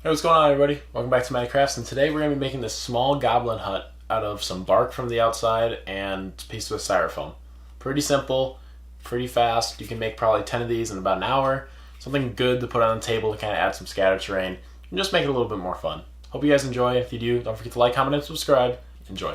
Hey, what's going on, everybody? Welcome back to Matty Crafts, and today we're going to be making this small goblin hut out of some bark from the outside and a piece of styrofoam. Pretty simple, pretty fast. You can make probably 10 of these in about an hour. Something good to put on the table to kind of add some scatter terrain and just make it a little bit more fun. Hope you guys enjoy. If you do, don't forget to like, comment, and subscribe. Enjoy.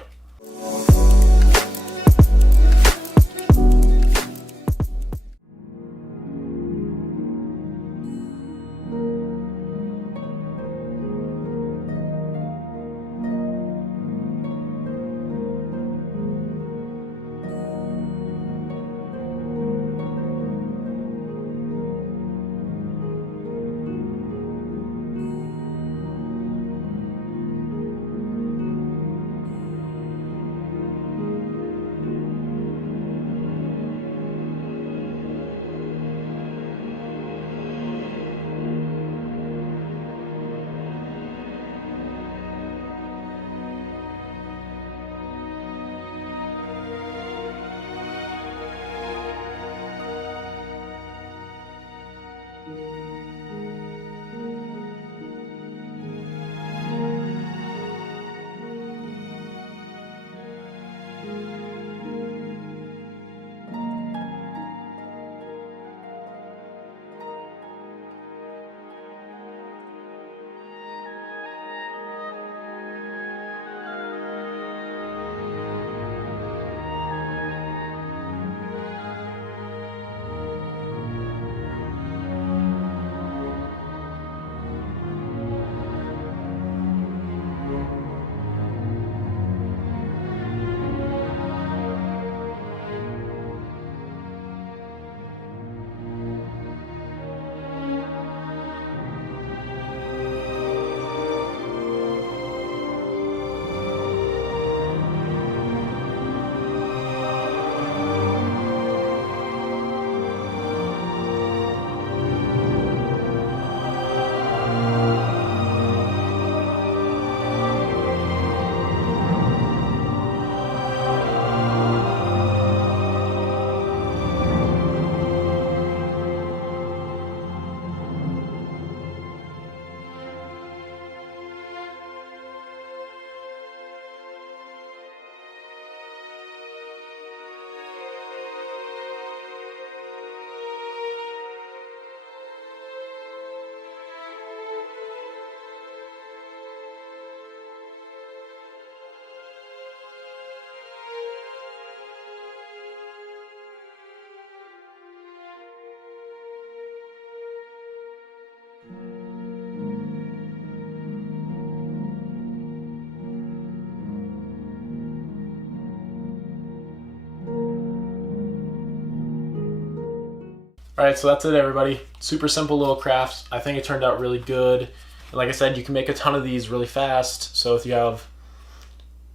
Alright, so that's it, everybody. Super simple little crafts. I think it turned out really good. And like I said, you can make a ton of these really fast. So if you're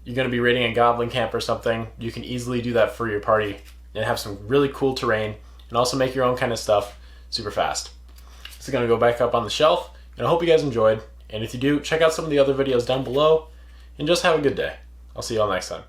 going to be raiding a goblin camp or something, you can easily do that for your party and have some really cool terrain and also make your own kind of stuff super fast. This is going to go back up on the shelf, and I hope you guys enjoyed. And if you do, check out some of the other videos down below and just have a good day. I'll see you all next time.